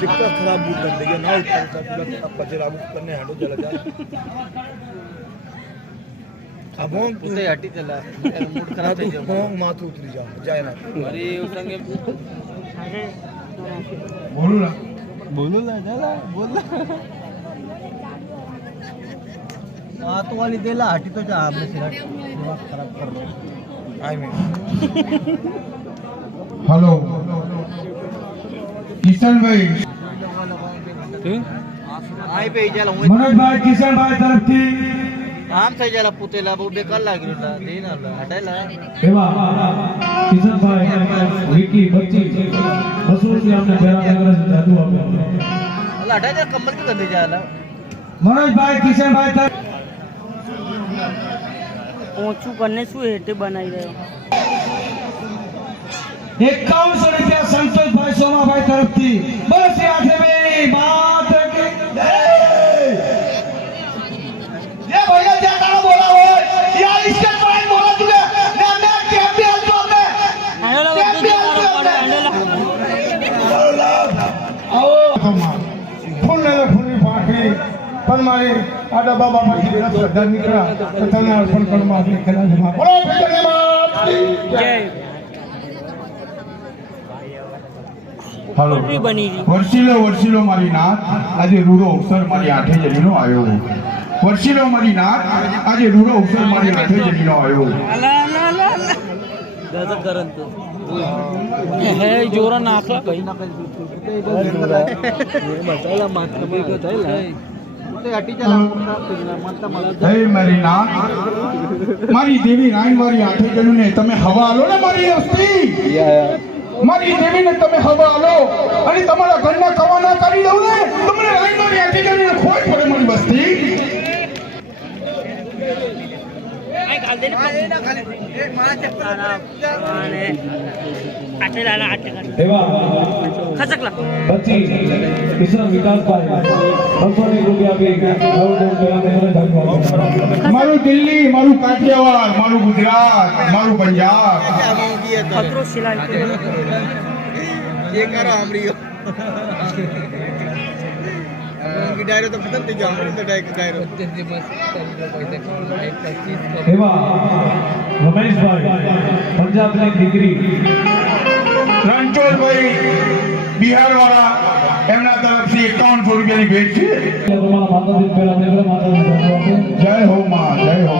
चिक्का खराब बूट कर देगा ना उठा पूरा पचे लागू करने हैंडो चला जा अब हम उसे हटी चला मूड खराब है हम माथू उतरी जा जाए ना अरे उस संगे बोलो ना चला बोल माथू वाली देला हटी तो जा आपने सिरट दिमाग खराब कर रहा आई में हेलो किशन भाई आई पे जाला मनोज भाई किशन भाई तरफ थी આમ થઈ जाला પૂતેલા બહુ બેકાર લાગી રહ્યો દે ના હટાયલા એવા કિશન ભાઈ વિકી બચ્ચી મસૂર થી આપણે બેરા નગર જાદુ આપ્યો અલા હટાય દે કમલ કે ગંદે जाला मनोज भाई किशन भाई तरफ ઓછું કરને શું હેઠે બનાવી રહ્યો 5100 રૂપિયા સંતોષ ભાઈ સોમા ભાઈ તરફથી બસ આઠે મે બાત કે ये भैया क्या गाना बोला हो या इसके टाइम बोला तुझे मैं कैप भी आजू मैं कैप भी आजू आओ फुल ले फुल पार्टी पर मारे आडा बाबा की श्रद्धा निकला तो तने अर्पण कर माफी खेला जमा बोलो धन्यवाद जय हेलो वर्षीलो मारी नाथ आज रूड़ो अवसर मारी आठे जलीनो आयो वर्षीलो मारी नाथ आज रूड़ो अवसर मारी आठे जलीनो आयो ગજબ કરન તો હે જોરા નાખલા કઈ ના કઈ બચાલા માત તમે કે થઈલા તે હટી ચલા માનતા માનતા હે મારી નાથ મારી દેવી રાણ મારી આઠે જણું ને તમે હવા આલો ને મારી અસ્તી મારી દેવીને તમે હવા આલો અને તમારા ઘરના કવાના કરી દઉં ને તમને રાણ મારી આઠે જણું ને ખોટ પડે મારી બસ્તી આય ગાલ દે ને ના ખાલી એ મારા ચક્કર અને આટે લાના આટે એવા ખસકલા બચ્ચી કિશન વિકાસભાઈ 200 રૂપિયા આપી મારું દિલ્હી મારું કાઠિયાવાડ મારું ગુજરાત મારું પંજાબ ખતરો સિલાઈ ये करो हमरियो की डायरो तो खत्म थी जाओ तो डायरो એવા રમેશભાઈ પંજાબની દીકરી રણછોડભાઈ બિહાર વાળા એમના તરફથી 5100 રૂપિયાની ભેટ છે જય હો માં જય હો